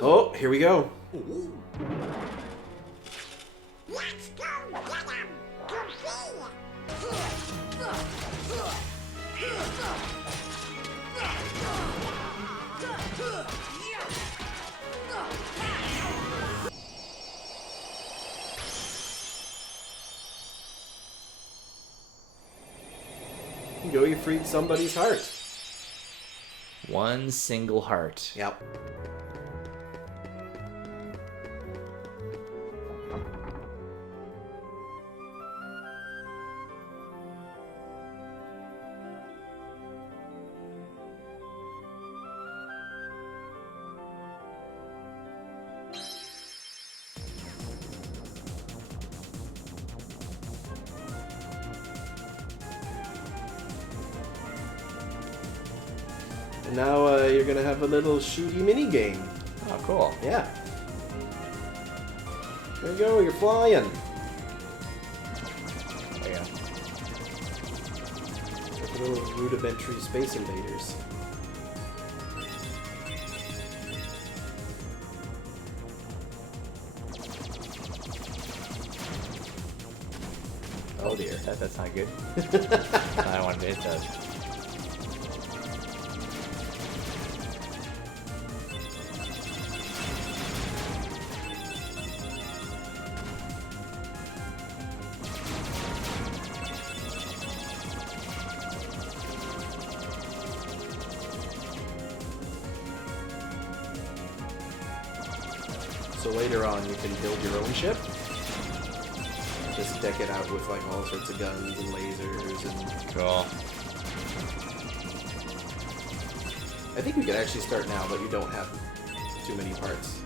Oh, here we go. Let's go get him! Go, you freed somebody's heart. One single heart. Yep. And now you're gonna have a little shooty mini game. Oh, cool. Yeah. There you go, you're flying. There you go. Like little rudimentary Space Invaders. Oh dear, that's not good. I don't want to hit that. So later on, you can build your own ship. Just deck it out with like all sorts of guns and lasers and... Cool. I think we could actually start now, but you don't have too many parts.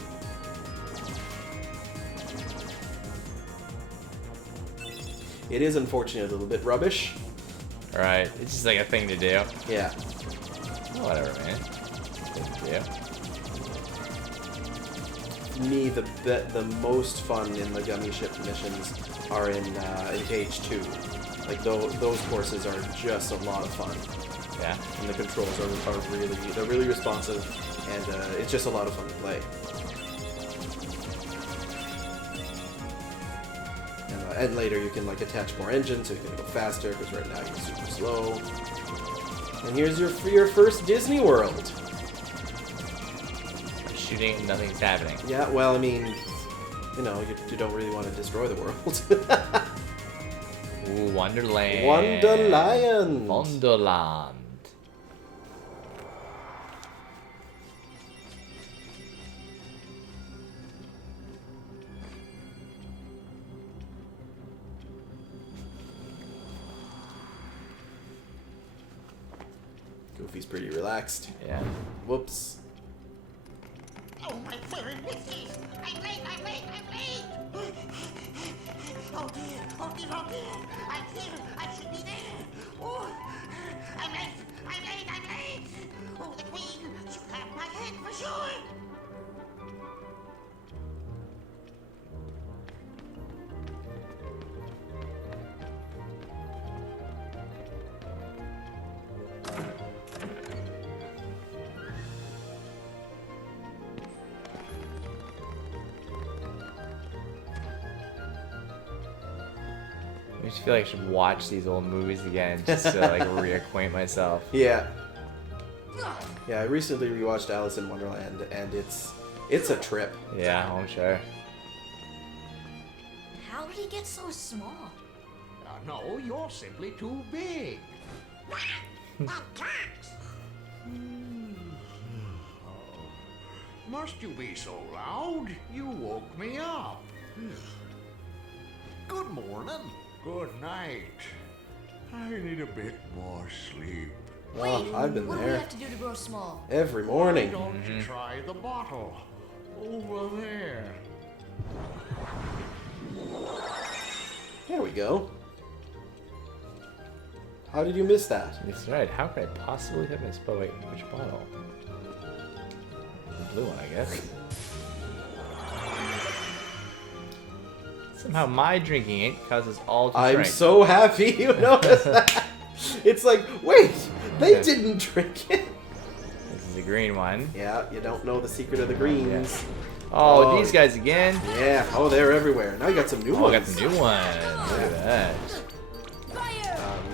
It is unfortunately a little bit rubbish. Alright, it's just like a thing to do. Yeah. Oh, whatever, man. Thing to do. For me, the most fun in the Gummi ship missions are in Page 2. Like those courses are just a lot of fun. Yeah. And the controls are really responsive, and it's just a lot of fun to play. And later you can like attach more engines so you can go faster, because right now you're super slow. And here's your first Disney World. I'm shooting, nothing's happening. Yeah, well, I mean, you know, you don't really want to destroy the world. Ooh, Wonderland. Wonderland. Wonderland. Goofy's pretty relaxed. Yeah. Whoops. Oh, my fairy misties! I'm late! Oh dear! I'm here! I should be there! Oh, I'm late! Oh, the queen! She'll have my head for sure! I just feel like I should watch these old movies again just to like reacquaint myself. Yeah. Yeah, I recently rewatched Alice in Wonderland, and it's a trip. Yeah, I'm sure. How did he get so small? No, you're simply too big. That tracks! Must you be so loud? You woke me up. Good morning. Good night. I need a bit more sleep. Oh, I've been What do we there have to do to grow small? every Why morning. don't you try the bottle? Over there. There we go. How did you miss that? That's right. How could I possibly have missed? But wait, which bottle? The blue one, I guess. Somehow my drinking it causes all to I'm drink. so happy you noticed that. It's like, wait, they didn't drink it. This is a green one. Yeah, you don't know the secret of the greens. Oh, these guys again? Yeah. Oh, they're everywhere. Now you got some new Oh, ones. I got the new one. Look at that.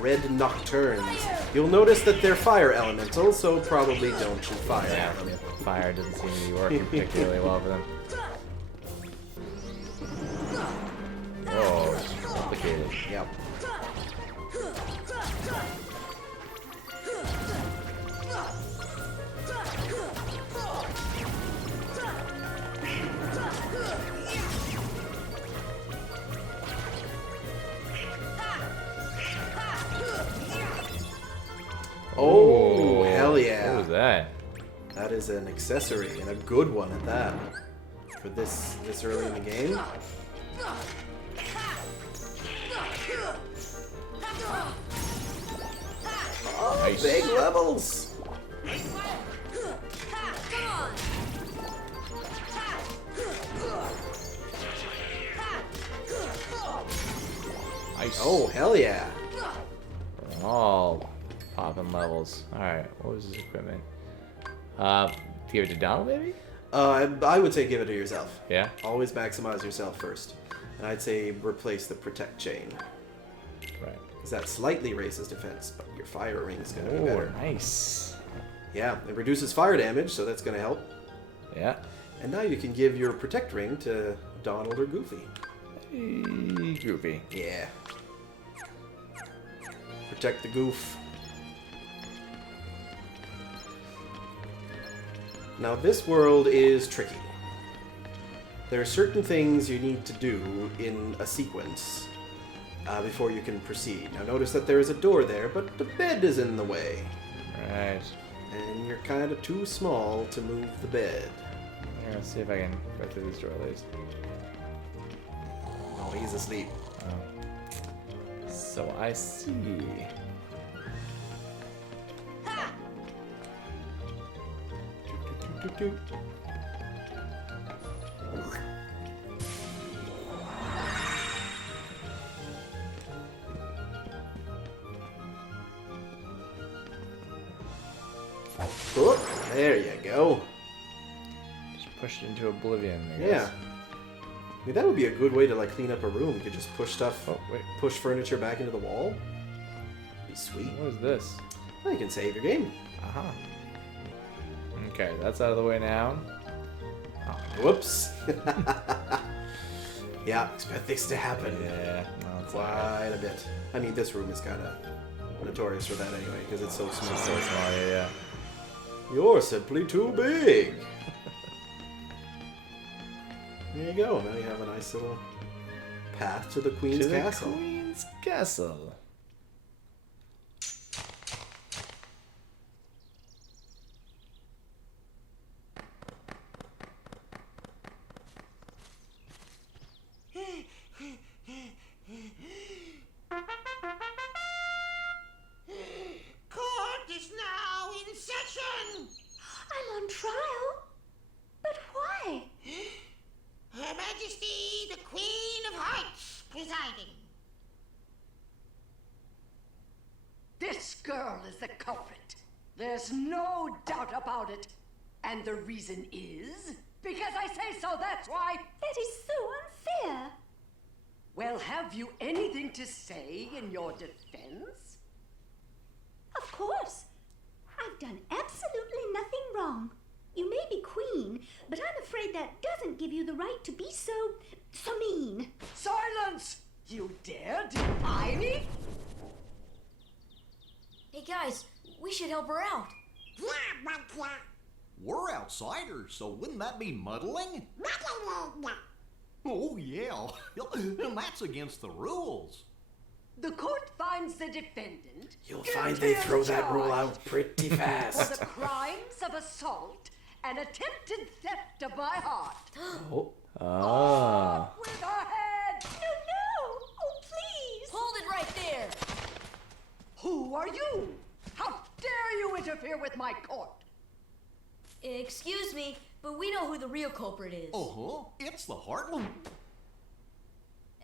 Red Nocturnes. You'll notice that they're fire elementals, so probably don't shoot fire Yeah, at them. fire doesn't seem to be working particularly well for them. Whoa, it's complicated. Yep. Oh, hell yeah. What was that? That is an accessory, and a good one at that. For this early in the game. Oh, Nice. big levels! Nice. Oh, hell yeah. All popping levels. Alright, what was his equipment? Give it to Donald, maybe? I would say give it to yourself. Yeah? Always maximize yourself first. And I'd say replace the protect chain. Right. Because that slightly raises defense, but your fire ring is going to be Oh, better. nice. Yeah, it reduces fire damage, so that's going to help. Yeah. And now you can give your protect ring to Donald or Goofy. Hey, Goofy. Yeah. Protect the goof. Now this world is tricky. There are certain things you need to do in a sequence before you can proceed. Now notice that there is a door there, but the bed is in the way. Right. And you're kind of too small to move the bed. Yeah, let's see if I can go through this door at least. Oh, he's asleep. So I see. Oh, there you go. Just pushed into oblivion, I Yeah. guess. I mean, that would be a good way to like clean up a room. You could just push stuff, Oh, wait. push furniture back into the wall. Be sweet. What is this? Well, you can save your game. Aha. Okay, that's out of the way now. Whoops. Yeah, expect this to happen. Yeah, no, it's alright. Quite a bit. I mean, this room is kind of notorious for that anyway, because it's so small. It's so small, yeah. You're simply too big. There you go. Now you have a nice little path to the Queen's To the Castle. Queen's Castle. Court is now in session. I'm on trial. But why? Her Majesty, the Queen of Hearts, presiding. This girl is the culprit. There's no doubt about it. And the reason is because I say so, that's why. That is so unfair. Well, have you anything to say in your defense? Of course. I've done absolutely nothing wrong. You may be queen, but I'm afraid that doesn't give you the right to be so mean. Silence! You dare defy me? Hey guys, we should help her out. We're outsiders, so wouldn't that be muddling? Oh, yeah. And that's against the rules. The court finds the defendant. You'll find guilty they as throw that rule charged out pretty for fast. the crimes of assault and attempted theft of my heart. Oh. Ah. With her head! No! Oh, please! Hold it right there! Who are you? How dare you interfere with my court? Excuse me, but we know who the real culprit is. Uh-huh. It's the Heartland.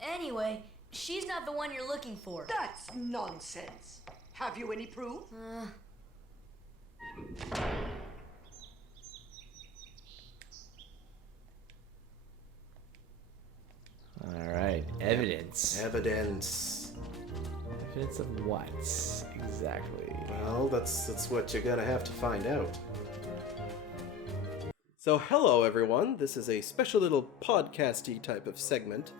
Anyway, she's not the one you're looking for. That's nonsense. Have you any proof? Evidence. Evidence. Evidence of what? Exactly. Well, that's what you're gonna have to find out. So, hello everyone. This is a special little podcasty type of segment.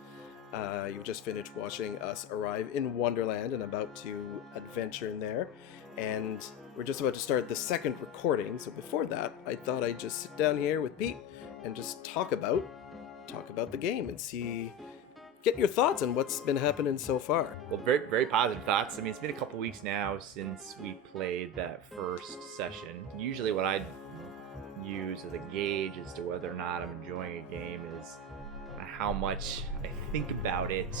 You've just finished watching us arrive in Wonderland and about to adventure in there. And we're just about to start the second recording. So before that, I thought I'd just sit down here with Pete and just talk about the game and get your thoughts on what's been happening so far. Well, very, very positive thoughts. I mean, it's been a couple weeks now since we played that first session. Usually what I use as a gauge as to whether or not I'm enjoying a game is how much I think about it,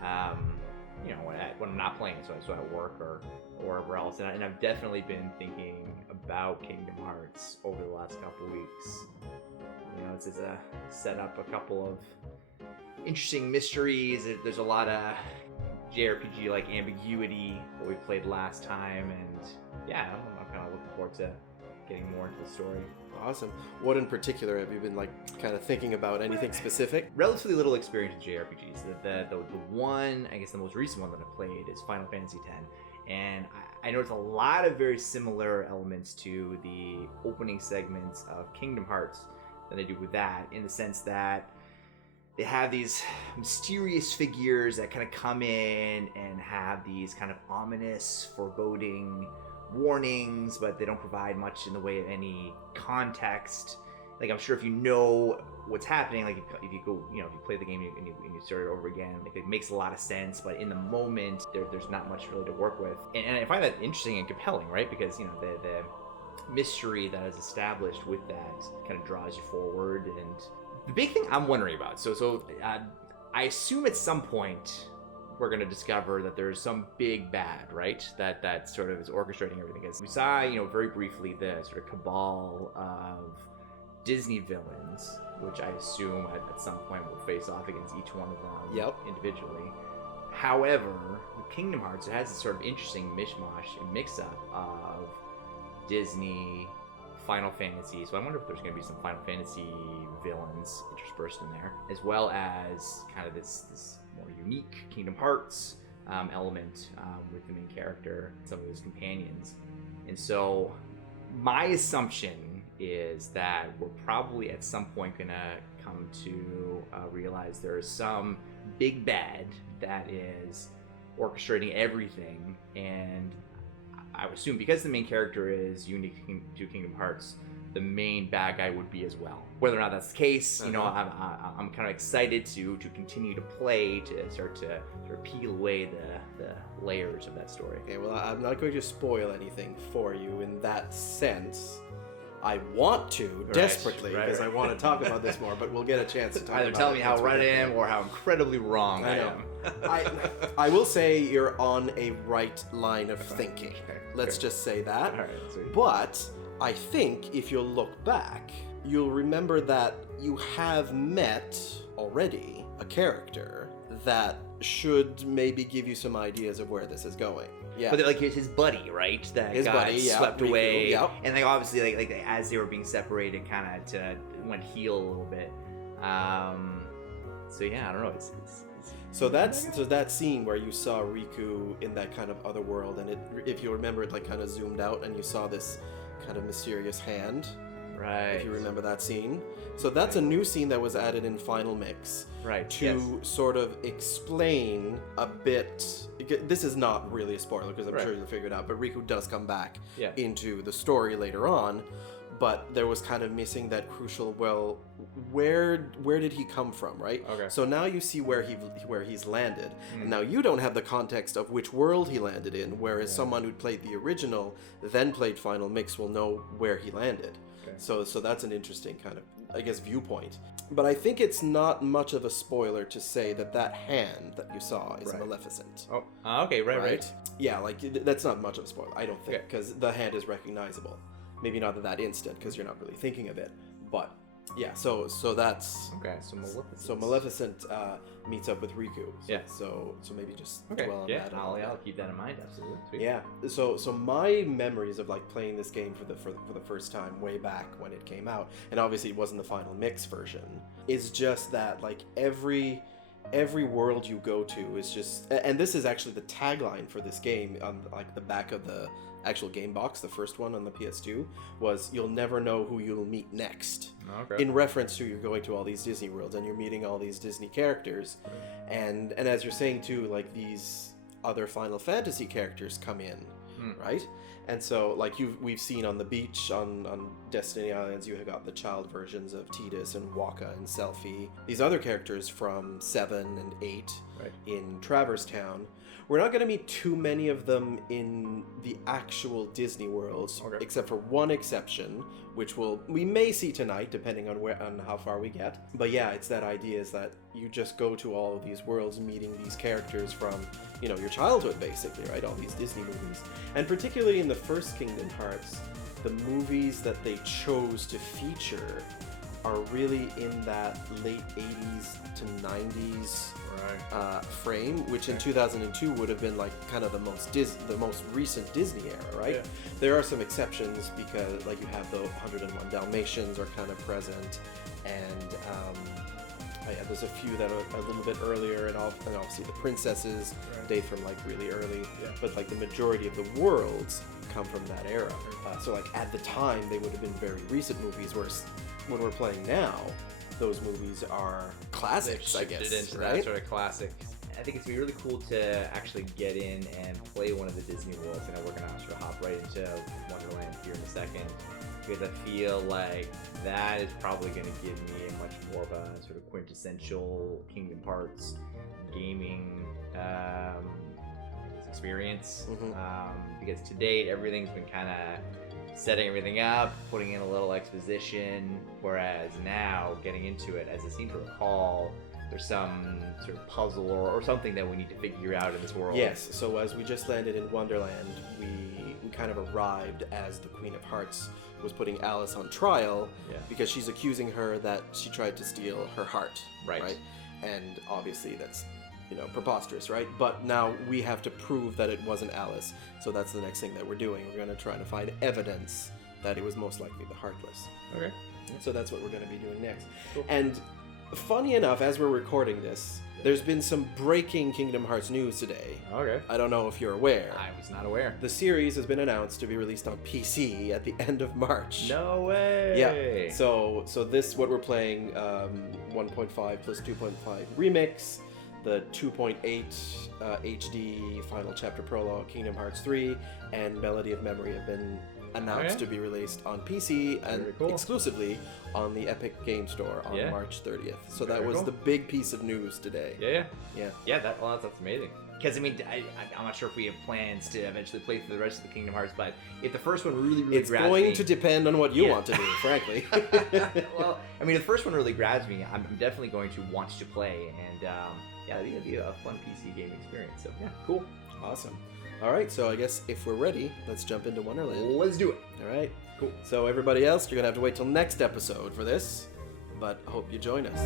when I'm not playing, so at work or wherever else. And I've definitely been thinking about Kingdom Hearts over the last couple weeks. It's set up a couple of interesting mysteries. There's a lot of JRPG-like ambiguity that we played last time, and yeah, I'm kind of looking forward to getting more into the story. Awesome. What in particular have you been kind of thinking about? Anything specific? Relatively little experience with JRPGs. The one, I guess the most recent one that I played is Final Fantasy X, and I noticed a lot of very similar elements to the opening segments of Kingdom Hearts than they do with that, in the sense that they have these mysterious figures that kind of come in and have these kind of ominous, foreboding warnings, but they don't provide much in the way of any context. Like, I'm sure if you know what's happening, like if you go, if you play the game and you start it over again, like, it makes a lot of sense, but in the moment there's not much really to work with. And I find that interesting and compelling, right? Because the mystery that is established with that kind of draws you forward. And the big thing I'm wondering about, so I assume at some point we're going to discover that there's some big bad, right? That sort of is orchestrating everything. As we saw, very briefly, the sort of cabal of Disney villains, which I assume at some point will face off against each one of them individually. However, with Kingdom Hearts, it has this sort of interesting mishmash and mix-up of Disney, Final Fantasy. So I wonder if there's going to be some Final Fantasy villains interspersed in there, as well as kind of this more unique Kingdom Hearts element with the main character, some of his companions. And so my assumption is that we're probably at some point gonna come to realize there is some big bad that is orchestrating everything, and I would assume because the main character is unique to Kingdom Hearts, the main bad guy would be as well. Whether or not that's the case, I'm kind of excited to continue to play, to start to sort of peel away the layers of that story. Okay, well, I'm not going to spoil anything for you in that sense. I want to desperately because I want to talk about this more, but we'll get a chance to talk about it. Either tell me how right I am or how incredibly wrong I am. I will say you're on a right line of thinking. Let's just say that. All right, sweet. But I think if you'll look back, you'll remember that you have met already a character that should maybe give you some ideas of where this is going. Yeah. But his buddy, right? That his got buddy, swept away. Yep. And obviously like as they were being separated, kind of went heel a little bit. So yeah, I don't know. So that scene where you saw Riku in that kind of other world, and if you remember, it kind of zoomed out, and you saw this kind of mysterious hand. Right. If you remember that scene. So that's a new scene that was added in Final Mix. Right. To sort of explain a bit. This is not really a spoiler because I'm sure you'll figure it out, but Riku does come back into the story later on. But there was kind of missing that crucial, well, where did he come from, right? Okay. So now you see where he's landed. And now you don't have the context of which world he landed in, whereas someone who played the original, then played Final Mix, will know where he landed. Okay. So that's an interesting kind of, I guess, viewpoint. But I think it's not much of a spoiler to say that hand that you saw is Maleficent. Oh, okay, right. Yeah, that's not much of a spoiler, I don't think, because the hand is recognizable. Maybe not at that instant, because you're not really thinking of it. But yeah, so that's okay. So Maleficent. So Maleficent meets up with Riku. So maybe just dwell on that. I'll keep that in mind. Absolutely. Sweet. Yeah. So my memories of playing this game for the first time way back when it came out, and obviously it wasn't the Final Mix version, is just that every every world you go to is just, and this is actually the tagline for this game on like the back of the actual game box, the first one on the PS2, was "You'll never know who you'll meet next." Okay. In reference to you're going to all these Disney worlds and you're meeting all these Disney characters, and as you're saying too, like these other Final Fantasy characters come in, right? And so like we've seen on the beach on Destiny Islands, you have got the child versions of Tidus and Waka and Selphie. These other characters from 7 and 8 in Traverse Town. We're not going to meet too many of them in the actual Disney worlds, except for one exception, which we may see tonight, depending on how far we get. But yeah, it's that idea is that you just go to all of these worlds, meeting these characters from, your childhood, basically, right? All these Disney movies. And particularly in the first Kingdom Hearts, the movies that they chose to feature are really in that late 80s to 90s frame, which in 2002 would have been like kind of the most recent Disney era, right? Yeah. There are some exceptions because like you have the 101 Dalmatians are kind of present, and there's a few that are a little bit earlier, and obviously the princesses date from like really early, but like the majority of the worlds come from that era. So like at the time they would have been very recent movies, whereas when we're playing now, those movies are classics, I guess. Into that sort of classic. I think it's gonna be really cool to actually get in and play one of the Disney worlds. I know we're gonna sort of hop right into Wonderland here in a second, because I feel like that is probably gonna give me a much more of a sort of quintessential Kingdom Hearts gaming experience. Because to date, everything's been kind of setting everything up, putting in a little exposition, whereas now, getting into it, as I seem to recall, there's some sort of puzzle or something that we need to figure out in this world. Yes, so as we just landed in Wonderland, we kind of arrived as the Queen of Hearts was putting Alice on trial because she's accusing her that she tried to steal her heart. Right? And obviously that's preposterous, right? But now we have to prove that it wasn't Alice. So that's the next thing that we're doing. We're going to try to find evidence that it was most likely the Heartless. Okay. So that's what we're going to be doing next. Cool. And funny enough, as we're recording this, there's been some breaking Kingdom Hearts news today. Okay. I don't know if you're aware. I was not aware. The series has been announced to be released on PC at the end of March. No way! Yeah. So this, what we're playing, 1.5 plus 2.5 remix, the 2.8 HD Final Chapter Prologue, Kingdom Hearts 3, and Melody of Memory have been announced to be released on PC and exclusively on the Epic Game Store on March 30th. So that was the big piece of news today. Yeah. That's amazing. Because I'm not sure if we have plans to eventually play through the rest of the Kingdom Hearts, but if the first one really it's grabs going me, to depend on what you want to do, frankly. Well, I mean, if the first one really grabs me, I'm definitely going to want to play, and it'll be a fun PC game experience. So cool, awesome. All right, so I guess if we're ready, let's jump into Wonderland. Let's do it. All right, cool. So everybody else, you're gonna have to wait till next episode for this, but I hope you join us.